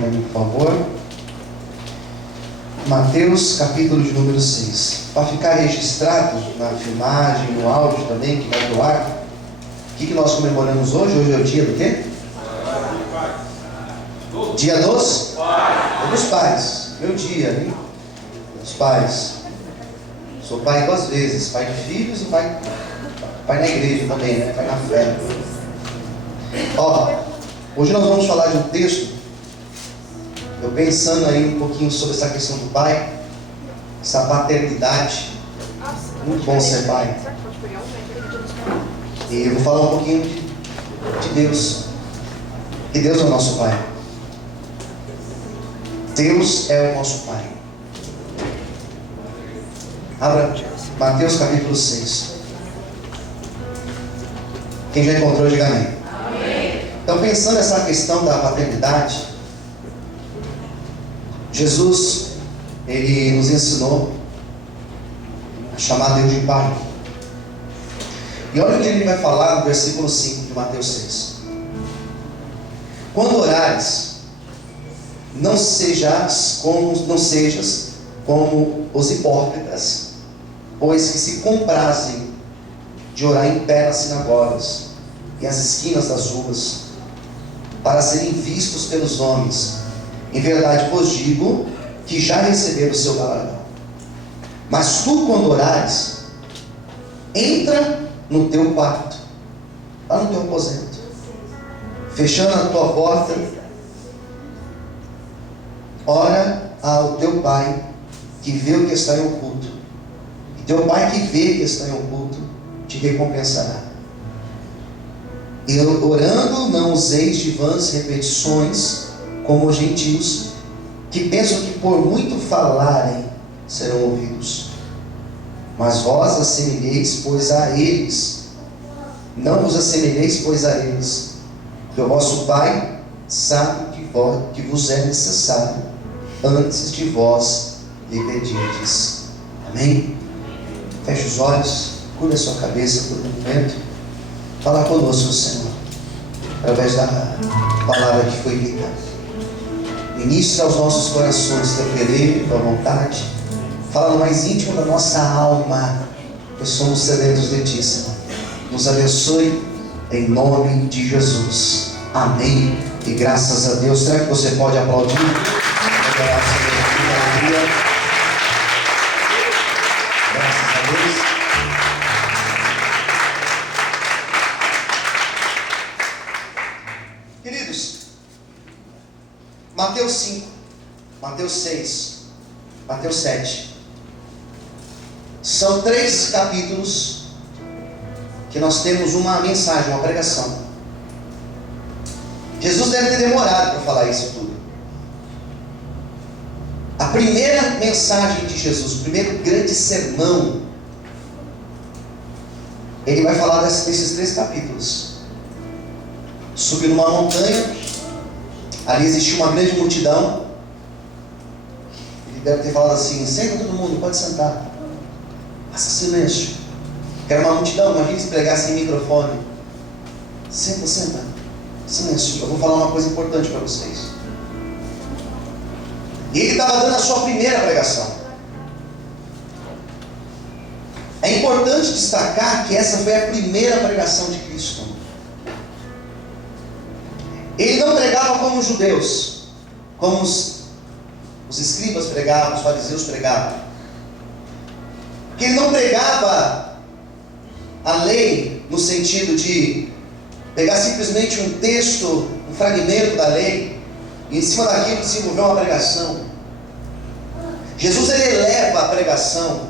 para mim, por favor. Mateus, capítulo de número 6. Para ficar registrado na filmagem, no áudio também, que vai pro ar. O que nós comemoramos hoje? Hoje é o dia do quê? Dia dos pais. Meu dia, hein? Dos pais. Sou pai 2 vezes, pai de filhos e pai na igreja também, né? Pai na fé. Hoje nós vamos falar de um texto. Eu pensando aí um pouquinho sobre essa questão do pai, essa paternidade. Muito bom ser pai. E eu vou falar um pouquinho de Deus. Que Deus é o nosso pai. Deus é o nosso pai. Abra Mateus capítulo 6. Quem já encontrou, diga amém. Então, pensando nessa questão da paternidade, Jesus, Ele nos ensinou a chamar Deus de Pai. E olha o que Ele vai falar no versículo 5 de Mateus 6. Quando orares, não sejas como os hipócritas, pois que se comprazem de orar em pé nas sinagogas e às esquinas das ruas, para serem vistos pelos homens. Em verdade vos digo que já receberam o seu galardão. Mas tu, quando orares, entra no teu quarto, lá no teu aposento, fechando a tua porta, ora ao teu pai que vê o que está em oculto, e teu pai que vê o que está em oculto te recompensará. E orando, não useis de vãs repetições, como os gentios, que pensam que por muito falarem serão ouvidos. Mas vós assemelheis, pois a eles. Não vos assemelheis, pois a eles, porque o vosso Pai sabe que vos é necessário antes de vós lhe pedirdes. Amém? Feche os olhos, cure a sua cabeça por um momento. Fala conosco, Senhor, através da palavra que foi lida. Ministra aos nossos corações teu querer, tua vontade. Fala no mais íntimo da nossa alma, pois somos sedentos de ti, Senhor. Nos abençoe em nome de Jesus. Amém. E graças a Deus. Será que você pode aplaudir? Graças a Deus. Queridos, Mateus 5, Mateus 6, Mateus 7. São 3 capítulos que nós temos uma mensagem, uma pregação. Jesus deve ter demorado para falar isso tudo. A primeira mensagem de Jesus, o primeiro grande sermão, ele vai falar desses 3 capítulos. Subiu numa montanha, ali existia uma grande multidão. Ele deve ter falado assim: senta todo mundo, pode sentar, faça silêncio. Que era uma multidão, imagina se pregasse em microfone. Senta, silêncio, eu vou falar uma coisa importante para vocês. E ele estava dando a sua primeira pregação. É importante destacar que essa foi a primeira pregação de Cristo. Ele não pregava como os judeus, como os escribas pregavam, os fariseus pregavam. Porque ele não pregava a lei no sentido de pegar simplesmente um texto, um fragmento da lei, e em cima daquilo desenvolver uma pregação. Jesus, ele eleva a pregação.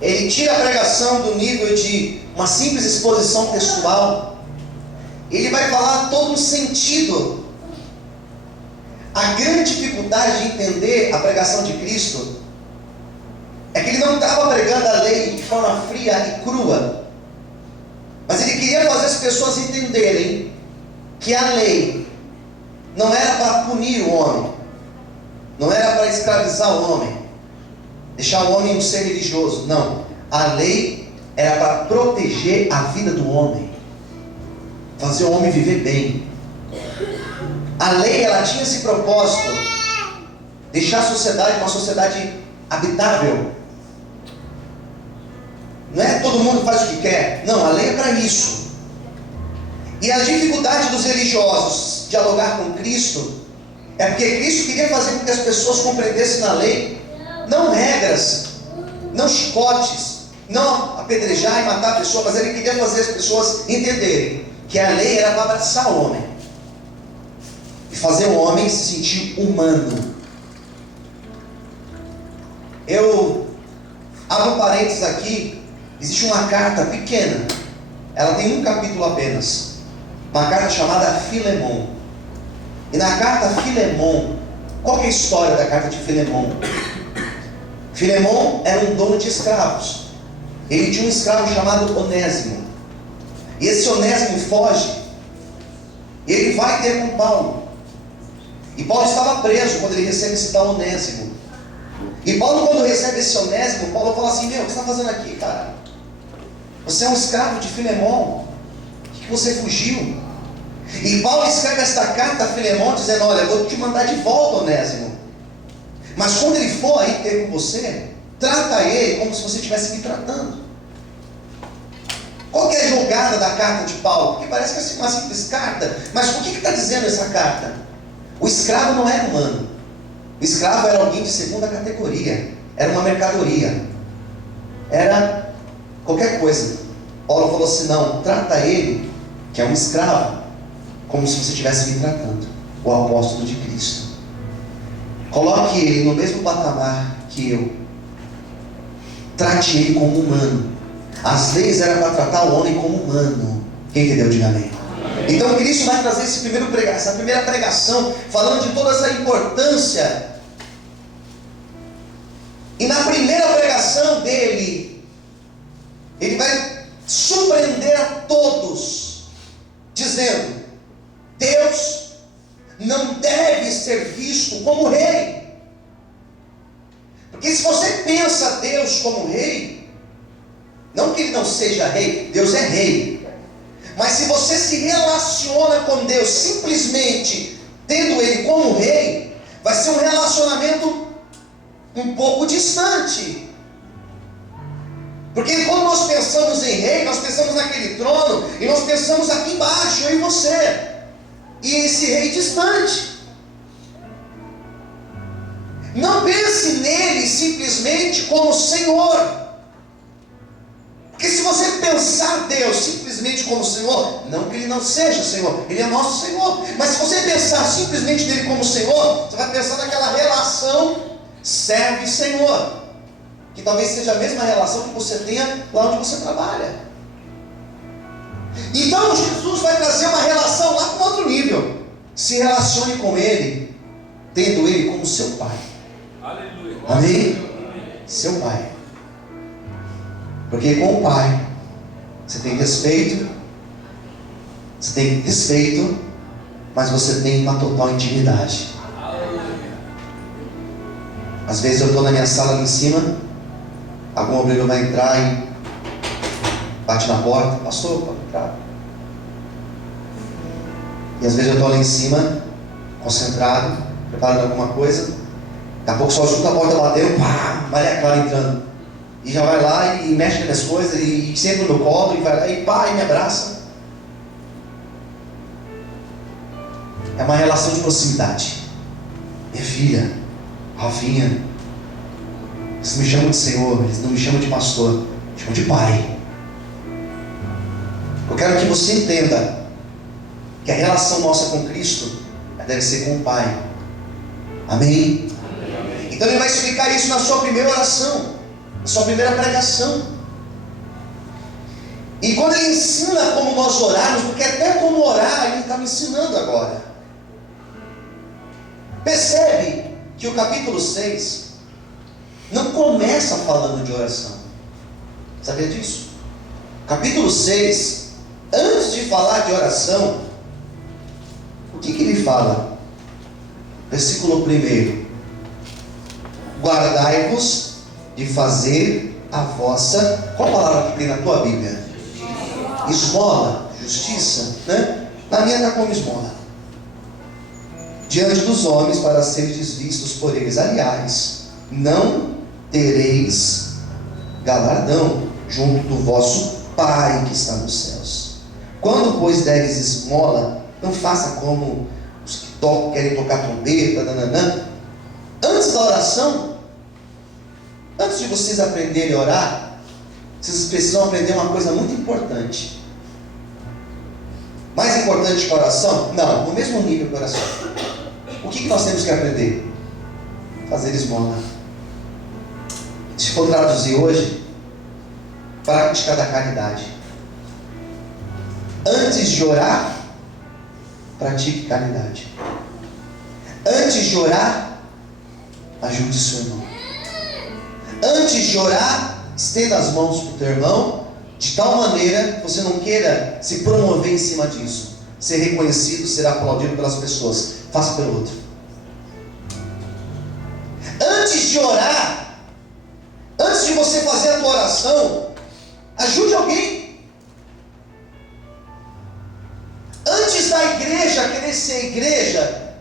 Ele tira a pregação do nível de uma simples exposição textual. Ele vai falar todo um sentido. A grande dificuldade de entender a pregação de Cristo é que ele não estava pregando a lei de forma fria e crua, mas ele queria fazer as pessoas entenderem que a lei não era para punir o homem, não era para escravizar o homem, deixar o homem um ser religioso. Não, a lei era para proteger a vida do homem, fazer o homem viver bem. A lei, ela tinha esse propósito, deixar a sociedade uma sociedade habitável. Não é todo mundo faz o que quer. Não, a lei é para isso. E a dificuldade dos religiosos dialogar com Cristo é porque Cristo queria fazer com que as pessoas compreendessem na lei, não regras, não chicotes, não apedrejar e matar a pessoa, mas ele queria fazer as pessoas entenderem que a lei era para abraçar o homem e fazer o homem se sentir humano. Eu abro parênteses aqui. Existe uma carta pequena, ela tem um capítulo apenas, uma carta chamada Filemon. E na carta Filemon, qual que é a história da carta de Filemon? Filemon era um dono de escravos. Ele tinha um escravo chamado Onésimo. E esse Onésimo foge, e ele vai ter com Paulo. E Paulo estava preso quando ele recebe esse tal Onésimo. E Paulo, quando recebe esse Onésimo, Paulo fala assim: meu, o que você está fazendo aqui, cara? Você é um escravo de Filemon, por que você fugiu? E Paulo escreve esta carta a Filemon dizendo: olha, vou te mandar de volta, Onésimo, mas quando ele for aí ter com você, trata ele como se você estivesse me tratando. Qual que é a jogada da carta de Paulo? Porque parece que é uma simples carta, mas o que está dizendo essa carta? O escravo não era humano. O escravo era alguém de segunda categoria, era uma mercadoria, era qualquer coisa. Paulo falou assim: não, trata ele, que é um escravo, como se você estivesse me tratando, o apóstolo de Cristo. Coloque ele no mesmo patamar que eu, trate ele como humano. As leis eram para tratar o homem como humano. Quem entendeu, diga amém. Então Cristo vai trazer essa primeira pregação, falando de toda essa importância. E na primeira pregação dele, ele vai surpreender a todos, dizendo: Deus não deve ser visto como rei. Porque se você pensa Deus como rei, não que ele não seja rei, Deus é rei. Mas se você se relaciona com Deus simplesmente tendo ele como rei, vai ser um relacionamento um pouco distante. Porque quando nós pensamos em rei, nós pensamos naquele trono, e nós pensamos aqui embaixo, eu e você, e esse rei distante. Não pense nele simplesmente como Senhor. Porque se você pensar Deus simplesmente como Senhor, não que ele não seja Senhor, ele é nosso Senhor, mas se você pensar simplesmente nele como Senhor, você vai pensar naquela relação servo e Senhor, que talvez seja a mesma relação que você tenha lá onde você trabalha. Então Jesus vai trazer uma relação lá com outro nível. Se relacione com ele, tendo ele como seu pai. Aleluia. Amém? Seu pai. Porque com o pai você tem respeito, mas você tem uma total intimidade. Às vezes eu estou na minha sala ali em cima, algum obreiro vai entrar e bate na porta: pastor, pode entrar. E às vezes eu estou lá em cima, concentrado, preparando alguma coisa, daqui a pouco só escuta a porta batendo, pá, Maria Clara entrando, e já vai lá e mexe nas minhas coisas, e senta no meu colo, e vai lá e pá, e me abraça. É uma relação de proximidade. Minha filha, Rafinha, eles me chamam de Senhor, eles não me chamam de pastor, me chamam de pai. Eu quero que você entenda que a relação nossa com Cristo deve ser com o Pai. Amém? Então ele vai explicar isso na sua primeira oração, na sua primeira pregação. E quando ele ensina como nós orarmos, porque até como orar ele está me ensinando agora. Percebe que o capítulo 6 não começa falando de oração. Sabia disso? Capítulo 6, antes de falar de oração, o que ele fala? Versículo 1: guardai-vos de fazer a vossa, qual palavra que tem na tua Bíblia? Esmola, justiça, né? Na minha está como esmola. diante dos homens para seres vistos por eles. Aliás, não tereis galardão junto do vosso Pai que está nos céus. Quando, pois, deres esmola, não faça como os que querem tocar trombeta, nananã. Antes da oração, antes de vocês aprenderem a orar, vocês precisam aprender uma coisa muito importante. Mais importante que a oração? Não, no mesmo nível que a oração. O que nós temos que aprender? Fazer esmola. Se for traduzir hoje, prática da caridade. Antes de orar, pratique caridade. Antes de orar, ajude seu irmão. Antes de orar, estenda as mãos para o teu irmão, de tal maneira que você não queira se promover em cima disso, ser reconhecido, ser aplaudido pelas pessoas. Faça pelo outro. Antes de orar, antes de você fazer a tua oração, ajude alguém. Antes da igreja querer ser igreja,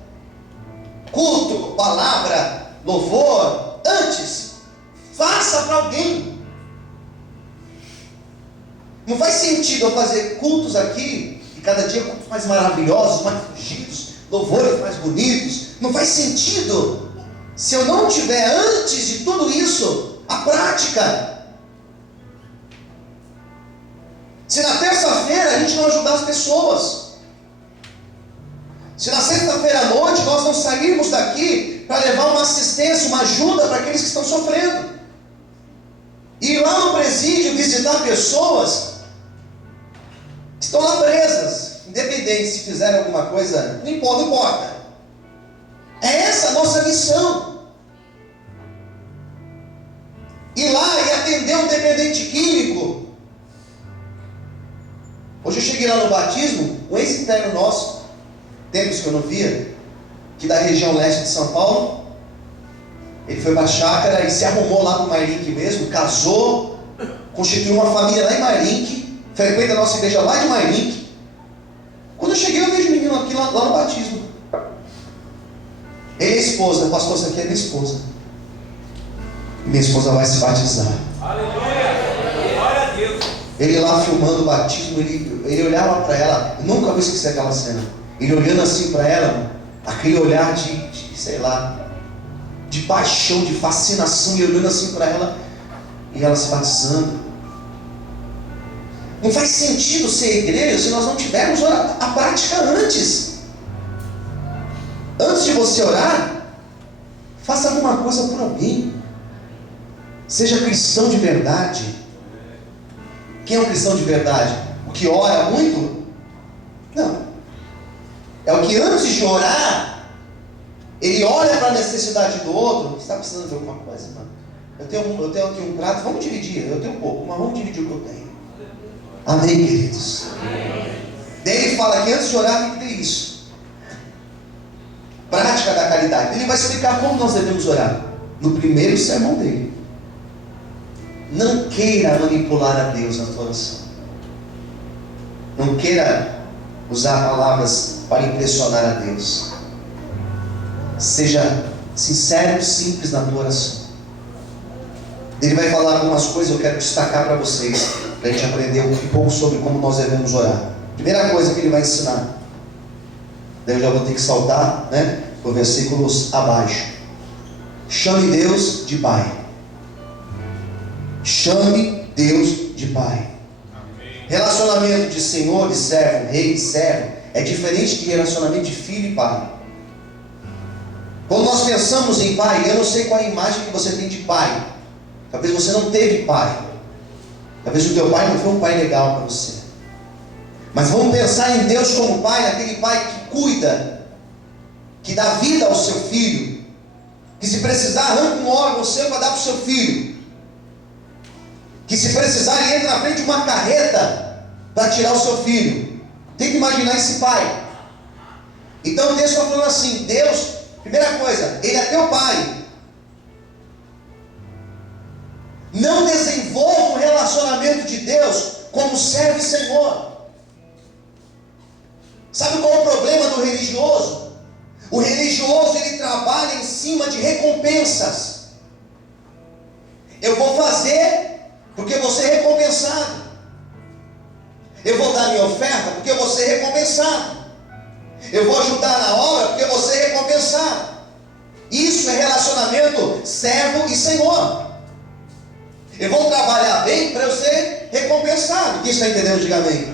culto, palavra, louvor, antes, faça para alguém. Não faz sentido eu fazer cultos aqui, e cada dia cultos mais maravilhosos, mais fugidos, louvores mais bonitos. Não faz sentido se eu não tiver antes de tudo isso a prática. Se na terça-feira a gente não ajudar as pessoas, se na sexta-feira à noite nós não sairmos daqui para levar uma assistência, uma ajuda para aqueles que estão sofrendo, e ir lá no presídio visitar pessoas que estão lá presas, independente se fizerem alguma coisa, não importa. É essa a nossa missão. Ir lá e atender um dependente químico. Hoje eu cheguei lá no batismo, um ex-interno nosso, tempos que eu não via, que da região leste de São Paulo, ele foi para a chácara e se arrumou lá para o Mairink mesmo, casou, constituiu uma família lá em Mairink, frequenta a nossa igreja lá de Mairink. Quando eu cheguei, eu vejo o menino aqui lá no batismo. Ele é esposa, pastor, essa aqui é minha esposa. Minha esposa vai se batizar. Aleluia! Glória a Deus! Ele lá filmando o batismo, ele olhava para ela, eu nunca vou esquecer aquela cena. Ele olhando assim para ela, aquele olhar de sei lá, de paixão, de fascinação, e olhando assim para ela, e ela se batizando. Não faz sentido ser igreja se nós não tivermos a prática antes. Antes de você orar, faça alguma coisa por alguém. Seja cristão de verdade. Quem é um cristão de verdade? O que ora muito? Não. É o que antes de orar, ele olha para a necessidade do outro. Você está precisando de alguma coisa, mano? Eu tenho aqui um prato, vamos dividir. Eu tenho pouco, mas vamos dividir o que eu tenho. Amém, queridos? Amém. Daí ele fala que antes de orar tem que ter isso. Prática da caridade. Ele vai explicar como nós devemos orar no primeiro sermão dele. Não queira manipular a Deus na tua oração. Não queira usar palavras para impressionar a Deus. Seja sincero e simples na tua oração. Ele vai falar algumas coisas, eu quero destacar para vocês, para a gente aprender um pouco sobre como nós devemos orar. Primeira coisa que ele vai ensinar, daí eu já vou ter que saltar, os versículos abaixo. Chame Deus de Pai. Chame Deus de Pai. Amém. Relacionamento de senhor, de servo, rei, de servo, é diferente de relacionamento de filho e pai. Quando nós pensamos em pai, eu não sei qual é a imagem que você tem de pai. Talvez você não teve pai. Talvez o teu pai não foi um pai legal para você. Mas vamos pensar em Deus como pai, aquele pai que cuida, que dá vida ao seu filho, que se precisar arranca um órgão seu para dar para o seu filho, que se precisar ele entra na frente de uma carreta para tirar o seu filho. Tem que imaginar esse pai. Então Deus está falando assim, Deus, primeira coisa, Ele é teu pai. Não desenvolva o relacionamento de Deus como servo e senhor. Sabe qual é o problema do religioso? O religioso, ele trabalha em cima de recompensas. Eu vou fazer porque eu vou ser recompensado. Eu vou dar minha oferta porque eu vou ser recompensado. Eu vou ajudar na obra porque eu vou ser recompensado. Isso é relacionamento servo e senhor. Eu vou trabalhar bem para eu ser recompensado. Quem está entendendo? Diga amém.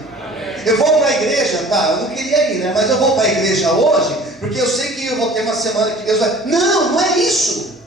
Eu vou para a igreja, tá? Eu não queria ir, né? Mas eu vou para a igreja hoje porque eu sei que eu vou ter uma semana que Deus vai... Não, não é isso.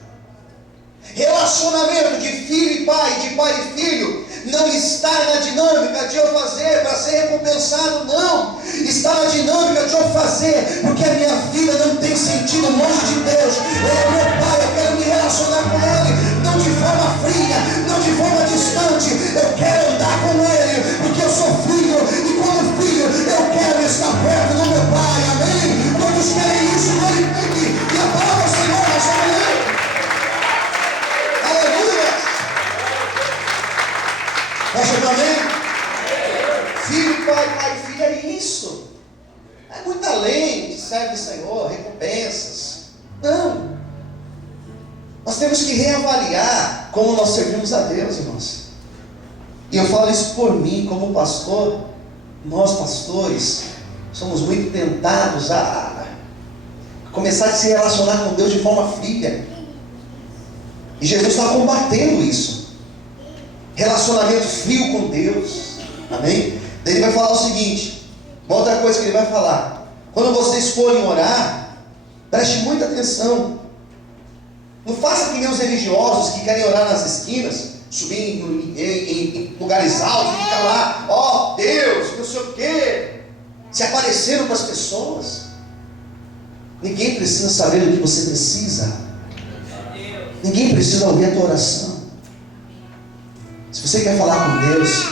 Relacionamento de filho e pai, de pai e filho, não está na dinâmica de eu fazer para ser recompensado, não. Está na dinâmica de eu fazer porque a minha vida não tem sentido longe de Deus. Ele é meu pai, eu quero me relacionar com Ele, não de forma fria, não de forma distante. Eu quero andar com Ele, porque eu sou filho, e como filho, eu quero estar perto do meu pai, amém? Quantos querem isso? Glorifique e aplauda o Senhor nessa manhã. Fecha também? Filho, pai, filho, é isso. É muito além de serve do Senhor, recompensas. Não. Nós temos que reavaliar como nós servimos a Deus, irmãos. E eu falo isso por mim, como pastor. Nós, pastores, somos muito tentados a começar a se relacionar com Deus de forma fria. E Jesus está combatendo isso. Relacionamento frio com Deus. Amém? Daí ele vai falar o seguinte. Uma outra coisa que ele vai falar: quando vocês forem orar, preste muita atenção. Não faça que nem os religiosos que querem orar nas esquinas, subir em lugares altos e ficar lá, ó Deus, não sei o quê, se apareceram para as pessoas. Ninguém precisa saber do que você precisa. Ninguém precisa ouvir a tua oração. Se você quer falar com Deus,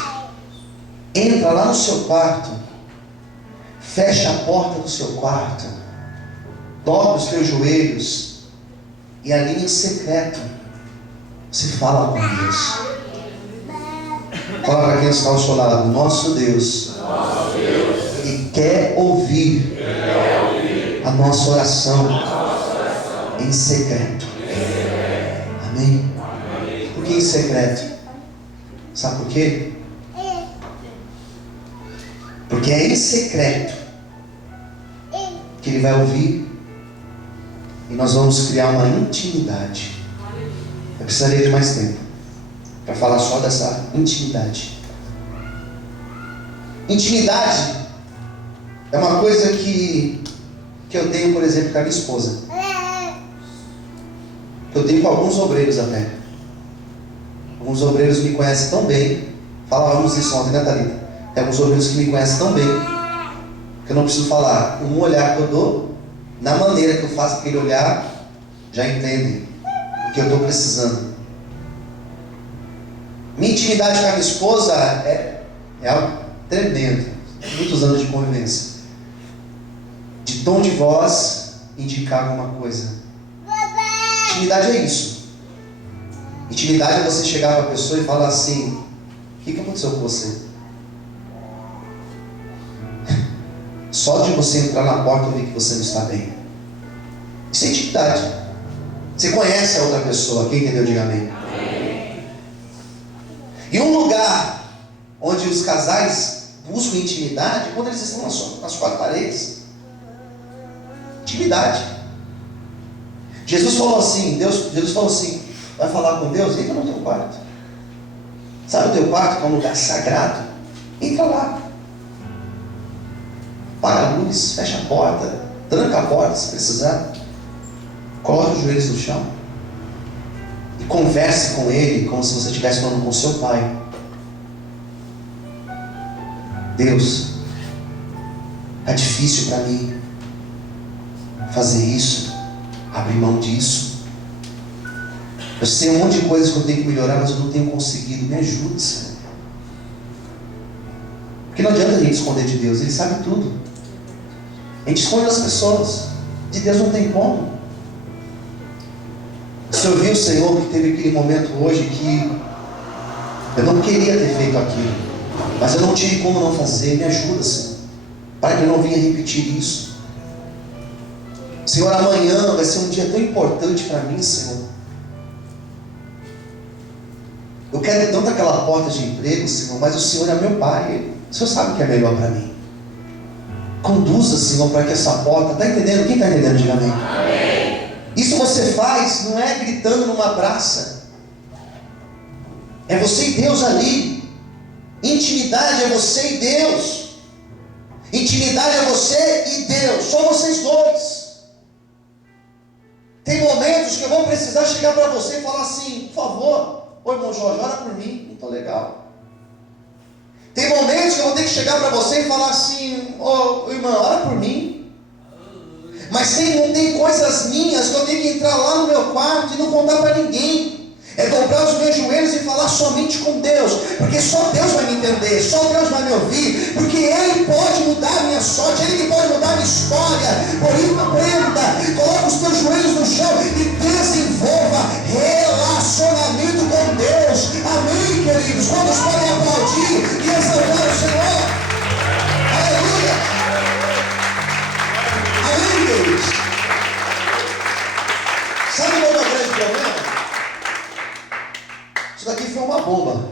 entra lá no seu quarto, fecha a porta do seu quarto, dobra os teus joelhos e ali em secreto você fala com Deus. Fala para quem está ao seu lado: nosso Deus, e quer ouvir a nossa oração em secreto. Amém? Por que em secreto? Sabe por quê? Porque é em secreto que Ele vai ouvir e nós vamos criar uma intimidade. Eu precisaria de mais tempo para falar só dessa intimidade. Intimidade é uma coisa que eu tenho, por exemplo, com a minha esposa. Eu tenho com alguns obreiros até. Alguns obreiros me conhecem tão bem. Falávamos isso ontem, né, Thalita? Tem alguns obreiros que me conhecem tão bem que eu não preciso falar. Um olhar que eu dou, na maneira que eu faço aquele olhar, já entendem o que eu estou precisando. Minha intimidade com a minha esposa é algo tremendo. Muitos anos de convivência. De tom de voz indicar alguma coisa. Intimidade é isso. Intimidade é você chegar para a pessoa e falar assim: o que aconteceu com você? Só de você entrar na porta eu vi que você não está bem. Isso é intimidade. Você conhece a outra pessoa. Quem entendeu, diga amém. E um lugar onde os casais buscam intimidade é quando eles estão nas quatro paredes. Intimidade. Jesus falou assim, vai falar com Deus? Entra no teu quarto. Sabe o teu quarto que é um lugar sagrado? Entra lá. Apaga a luz, fecha a porta, tranca a porta se precisar. Coloque os joelhos no chão e converse com Ele como se você estivesse falando com seu Pai. Deus, é difícil para mim fazer isso, abrir mão disso. Eu sei um monte de coisas que eu tenho que melhorar, mas eu não tenho conseguido. Me ajude, Senhor. Porque não adianta a gente esconder de Deus, Ele sabe tudo. A gente esconde das pessoas, de Deus não tem como. Se eu vi o Senhor que teve aquele momento hoje que eu não queria ter feito aquilo, mas eu não tive como não fazer, me ajuda, Senhor, para que eu não venha repetir isso. Senhor, amanhã vai ser um dia tão importante para mim, Senhor. Eu quero tanto aquela porta de emprego, Senhor, mas o Senhor é meu Pai. O Senhor sabe o que é melhor para mim. Conduza, Senhor, para que essa porta... Está entendendo? Quem está entendendo? Diga amém. Amém. Isso você faz, não é gritando numa praça. É você e Deus ali. Intimidade é você e Deus. Intimidade é você e Deus. Só vocês dois. Tem momentos que eu vou precisar chegar para você e falar assim: por favor, ô irmão Jorge, ora por mim, não estou legal. Tem momentos que eu vou ter que chegar para você e falar assim: ô irmão, ora por mim. Mas tem coisas minhas que eu tenho que entrar lá no meu quarto e não contar para ninguém. É dobrar os meus joelhos e falar somente com Deus, porque só Deus vai me entender, só Deus vai me ouvir, porque Ele pode mudar a minha sorte, Ele que pode mudar a minha história. Por isso aprenda, coloca os teus joelhos no chão e desenvolva relacionamento com Deus. Amém, queridos? Quantos podem aplaudir e exaltar o Senhor? Aleluia! Amém, queridos? Sabe qual é o grande problema? Isso daqui foi uma bomba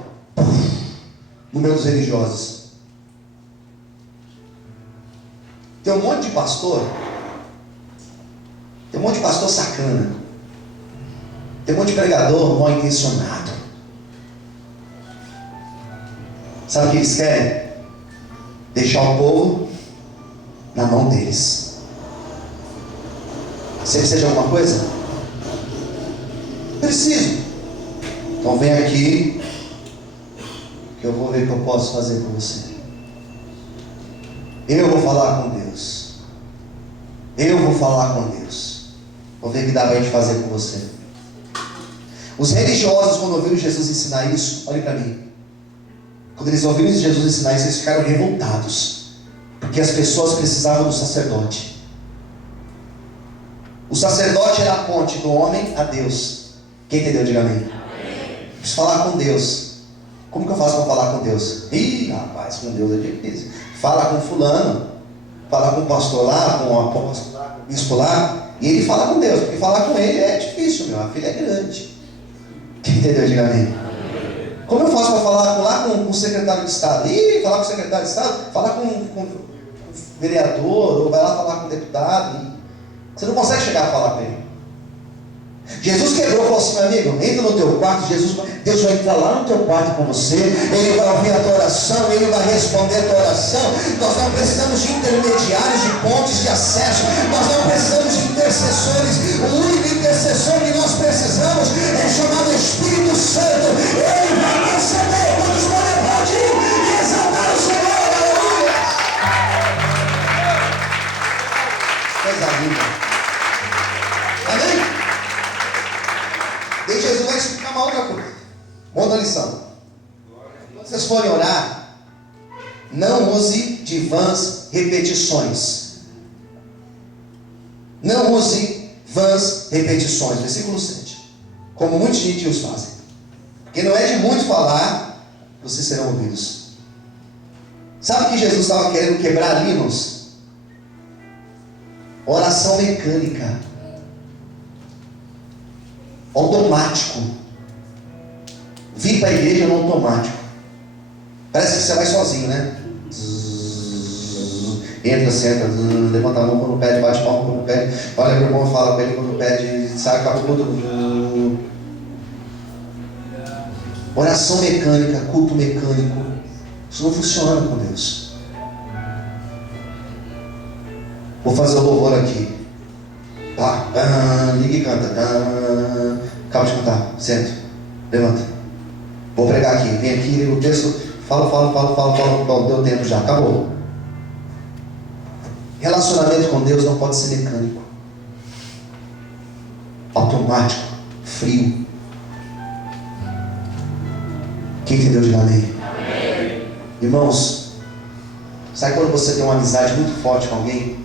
no meio dos religiosos. Tem um monte de pastor sacana, tem um monte de pregador mal intencionado. Sabe o que eles querem? Deixar o povo na mão deles. Você precisa de alguma coisa? Preciso. Então vem aqui, que eu vou ver o que eu posso fazer com você. Eu vou falar com Deus. Eu vou falar com Deus. Vou ver o que dá para a gente fazer com você. Os religiosos, quando ouviram Jesus ensinar isso, olhem para mim. Quando eles ouviram Jesus ensinar isso, eles ficaram revoltados. Porque as pessoas precisavam do sacerdote. O sacerdote era a ponte do homem a Deus. Quem entendeu? Diga amém. Preciso falar com Deus. Como que eu faço para falar com Deus? Ih, rapaz, com Deus é difícil. Fala com fulano, fala com o pastor lá, com o apóstolo lá, com o bispo lá, e ele fala com Deus, porque falar com ele é difícil, meu, a filha é grande. Quem entendeu? Diga amém. Como eu faço para falar lá com o secretário de Estado? Ih, falar com o secretário de Estado, falar com o vereador, ou vai lá falar com o deputado. Você não consegue chegar a falar com ele. Jesus quebrou e falou assim: meu amigo, entra no teu quarto. Deus vai entrar lá no teu quarto com você. Ele vai ouvir a tua oração, Ele vai responder a tua oração. Nós não precisamos de intermediários, de pontes de acesso. Nós não precisamos de intercessores. O único intercessor que nós precisamos é chamado Espírito Santo. Ele vai receber. Quantos podem aplaudir e exaltar o Senhor? Aleluia! Coisa linda. Amém? E Jesus vai explicar uma outra coisa. Uma outra lição. Quando vocês forem orar, não use de vãs repetições. Não use vãs repetições. Versículo 7. Como muitos gentios fazem. Porque não é de muito falar, vocês serão ouvidos. Sabe o que Jesus estava querendo quebrar ali, irmãos? Oração mecânica. Automático. Vir para a igreja no automático. Parece que você vai sozinho, né? Entra, senta, levanta a mão quando pede, bate palma quando pede, olha para o irmão, fala para ele quando pede, sai, acaba tudo. Oração mecânica, culto mecânico. Isso não funciona com Deus. Vou fazer o louvor aqui. Tá, liga e canta. Acaba de cantar, senta, levanta. Vou pregar aqui, vem aqui, liga o texto, fala. Bom, deu tempo já, acabou. Relacionamento com Deus não pode ser mecânico, automático, frio. Quem entendeu, diga amém. Amém. Irmãos, sabe quando você tem uma amizade muito forte com alguém?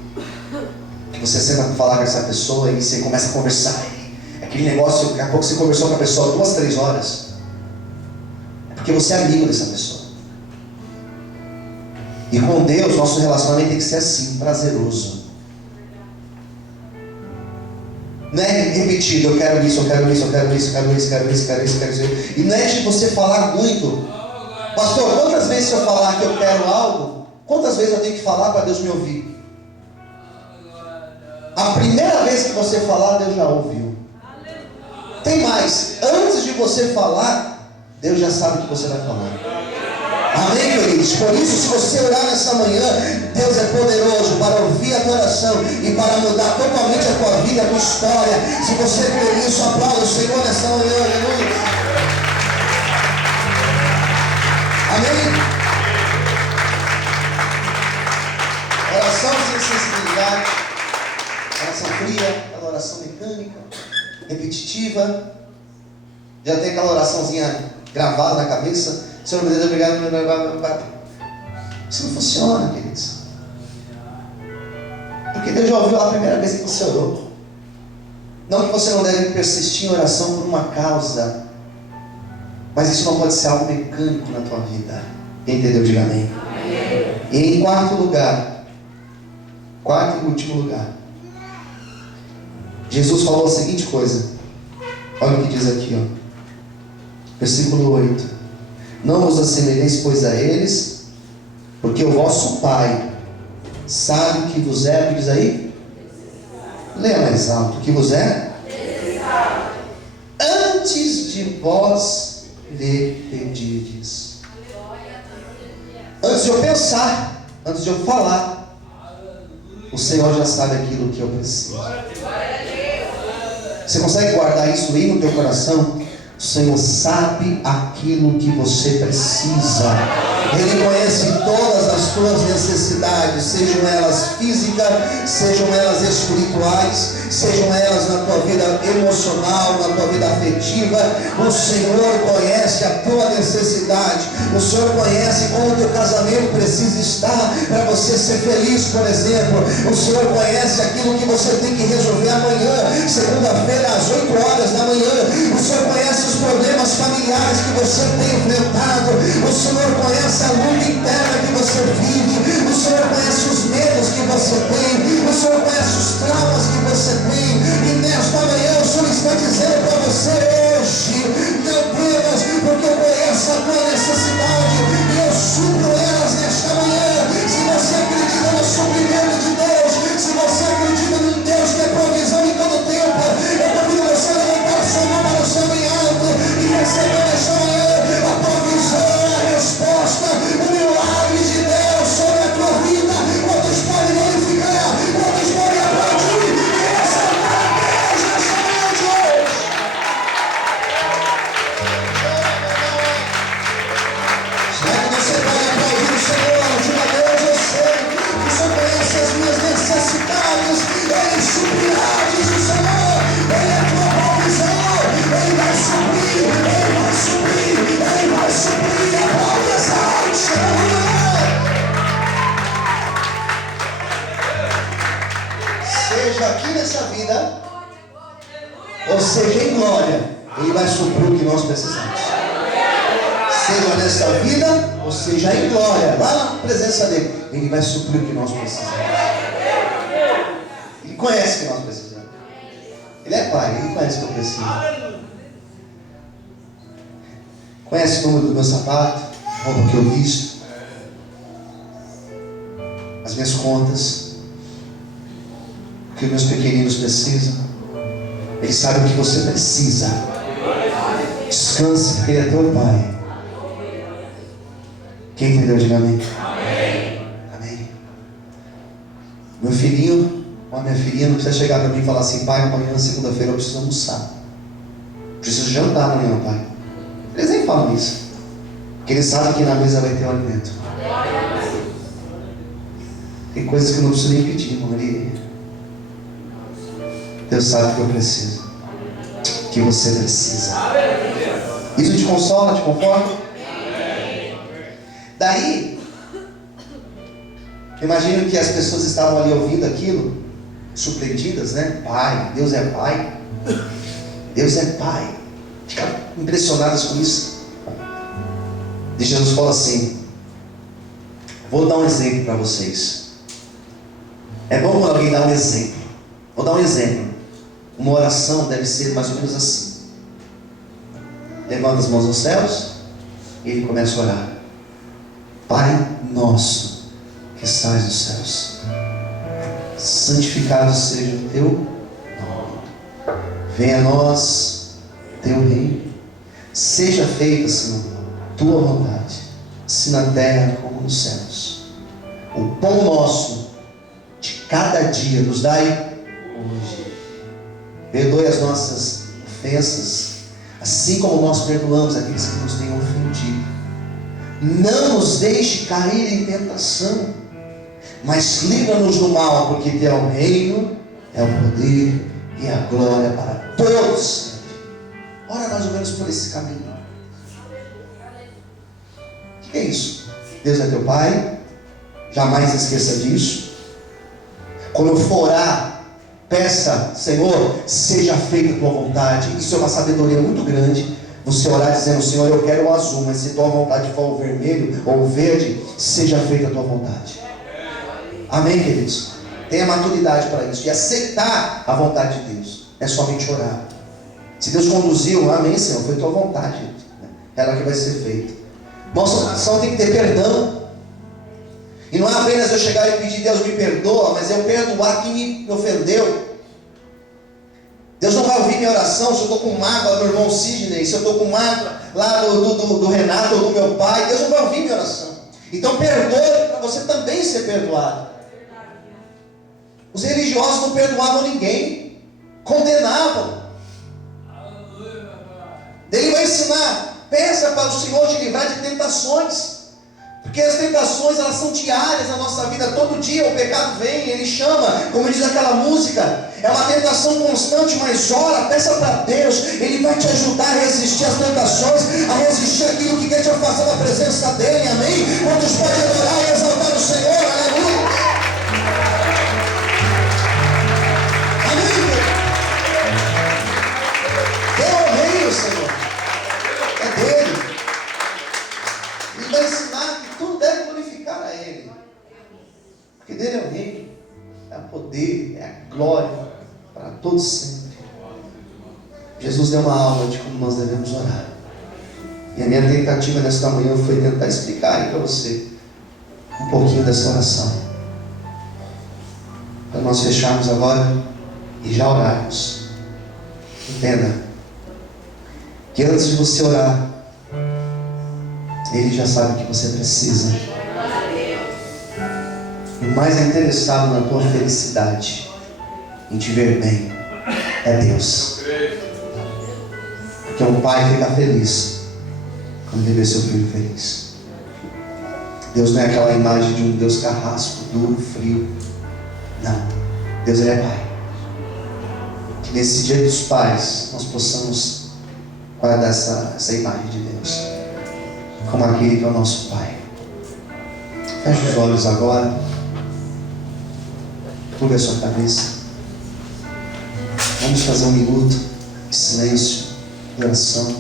Você senta para falar com essa pessoa e você começa a conversar. Aquele negócio, daqui a pouco você conversou com a pessoa 2, 3 horas. É porque você é amigo dessa pessoa. E com Deus, nosso relacionamento tem que ser assim, prazeroso. Não é repetido, eu quero isso, eu quero isso, eu quero isso, eu quero isso, quero isso, quero isso, quero isso. E não é de você falar muito. Pastor, quantas vezes se eu falar que eu quero algo, quantas vezes eu tenho que falar para Deus me ouvir? A primeira vez que você falar, Deus já ouviu. Tem mais, antes de você falar, Deus já sabe o que você vai falar. Amém, queridos? Por isso, se você orar nessa manhã, Deus é poderoso para ouvir a tua oração e para mudar totalmente a tua vida, a tua história. Se você crê nisso, aplauda o Senhor nessa manhã. Aleluia. Amém? Oração sem sensibilidade, oração fria, aquela oração mecânica, repetitiva. Já tem aquela oraçãozinha gravada na cabeça. Senhor, meu Deus, obrigado. Isso não funciona, queridos. Porque Deus já ouviu a primeira vez que você orou. Não que você não deve persistir em oração por uma causa, mas isso não pode ser algo mecânico na tua vida. Quem entendeu, diga amém. E em quarto e último lugar, Jesus falou a seguinte coisa. Olha o que diz aqui, ó. Versículo 8. Não vos assemelheis, pois, a eles, porque o vosso Pai sabe o que vos é, o que diz aí? Leia mais alto, o que vos é? Antes de vós lhe pedirdes. Antes de eu pensar, antes de eu falar, o Senhor já sabe aquilo que eu preciso. Você consegue guardar isso aí no teu coração? O Senhor sabe aquilo que você precisa. Ele conhece todas as tuas necessidades, sejam elas físicas, sejam elas espirituais, sejam elas na tua vida emocional, na tua vida afetiva. O Senhor conhece a tua necessidade. O Senhor conhece como o teu casamento precisa estar para você ser feliz, por exemplo. O Senhor conhece aquilo que você tem que resolver amanhã, segunda-feira, às 8 horas da manhã. O Senhor conhece os problemas familiares que você tem enfrentado. O Senhor conhece a luta interna que você vive. O Senhor conhece os medos que você tem. O Senhor conhece os traumas que você tem. E nesta manhã o Senhor está dizendo para você hoje: não temas, porque eu conheço a tua necessidade e eu supro elas nesta manhã. Se você acredita no suprimento de Deus, se você acredita num Deus que é provisão em todo tempo, eu convido você a levantar sua mão para o céu bem alto e receber nesta manhã a provisão, a resposta, o milagre de Deus sobre a tua vida. Quantos podem glorificar, quantos podem aplaudir e exaltar a Deus nesta manhã de hoje? Será que você pode aplaudir o Senhor? Diga a Deus: eu sei que o Senhor conhece as minhas necessidades, Ele suprirá, diz o Senhor. Ele é a tua provisão, Ele vai suprir, Ele vai suprir, Ele vai suprir. Aplaude essa arte. Seja aqui nessa vida, ou seja em glória, Ele vai suprir o que nós precisamos. Seja nessa vida, ou seja em glória, lá na presença dEle, Ele vai suprir o que nós precisamos. Ele conhece o que nós precisamos. Ele é Pai, Ele conhece o que eu preciso. Conhece o número do meu sapato, a roupa que eu visto, as minhas contas, o que os meus pequeninos precisam. Ele sabe o que você precisa. Descanse, porque Ele é teu Pai. Quem entendeu, diga amém. Amém. Meu filhinho ou a minha filhinha não precisa chegar para mim e falar assim: pai, amanhã, segunda-feira, eu preciso almoçar. Preciso jantar amanhã, pai. Eles nem falam isso, porque eles sabem que na mesa vai ter o alimento. Tem coisas que eu não preciso nem pedir, irmão. Deus sabe o que eu preciso, o que você precisa. Isso te consola, te conforta? Daí, imagino que as pessoas estavam ali ouvindo aquilo, surpreendidas, né? Pai, Deus é Pai. Deus é Pai. Ficaram impressionadas com isso. E Jesus fala assim: vou dar um exemplo para vocês. É bom quando alguém dá um exemplo. Vou dar um exemplo. Uma oração deve ser mais ou menos assim. Levanta as mãos aos céus e ele começa a orar. Pai nosso que estás nos céus, santificado seja o teu nome. Venha a nós teu reino. Seja feita, Senhor, tua vontade, assim na terra como nos céus. O pão nosso de cada dia nos dai hoje. Perdoe as nossas ofensas, assim como nós perdoamos aqueles que nos têm ofendido. Não nos deixe cair em tentação, mas livra-nos do mal, porque teu é o reino, é o poder e a glória para todos. Ora mais ou menos por esse caminho. O que é isso? Deus é teu Pai, jamais esqueça disso. Quando eu for orar, peça, Senhor, seja feita a tua vontade. Isso é uma sabedoria muito grande. Você orar dizendo, Senhor, eu quero o azul, mas se tua vontade for o vermelho ou o verde, seja feita a tua vontade. Amém, queridos? Tenha maturidade para isso, de aceitar a vontade de Deus. É somente orar. Se Deus conduziu, amém, Senhor, foi tua vontade. Ela que vai ser feita. Nossa oração tem que ter perdão. E não é apenas eu chegar e pedir, Deus me perdoa, mas eu perdoar quem me ofendeu. Deus não vai ouvir minha oração se eu estou com mágoa do irmão Sidney, se eu estou com mágoa lá do Renato ou do meu pai. Deus não vai ouvir minha oração. Então perdoe para você também ser perdoado. Os religiosos não perdoavam ninguém, condenavam. Ele vai ensinar, peça para o Senhor te livrar de tentações. Porque as tentações, elas são diárias na nossa vida. Todo dia o pecado vem, ele chama, como diz aquela música. É uma tentação constante, mas ora, peça para Deus. Ele vai te ajudar a resistir às tentações, a resistir aquilo que quer te afastar da presença dele, amém? Quantos podem adorar e exaltar o Senhor, aleluia? Amém? Dê ao reino, Senhor. É dele. Ele vai ensinar que tudo deve glorificar a Ele. Porque dele é o reino, é o poder, é a glória para todos sempre. Jesus deu uma aula de como nós devemos orar. E a minha tentativa nesta manhã foi tentar explicar aí para você um pouquinho dessa oração. Para nós fecharmos agora e já orarmos. Entenda que antes de você orar, Ele já sabe o que você precisa. E o mais interessado na tua felicidade, em te ver bem, é Deus. Porque um pai fica feliz quando ele vê seu filho feliz. Deus não é aquela imagem de um Deus carrasco, duro, frio. Não. Deus, Ele é Pai. Que nesse dia dos pais nós possamos guardar essa imagem de Deus como aquele que é o nosso Pai. Feche os olhos agora. Curva a sua cabeça. Vamos fazer um minuto de silêncio, de oração.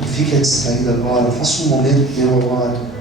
Não fique distraído agora. Faça um momento teu agora.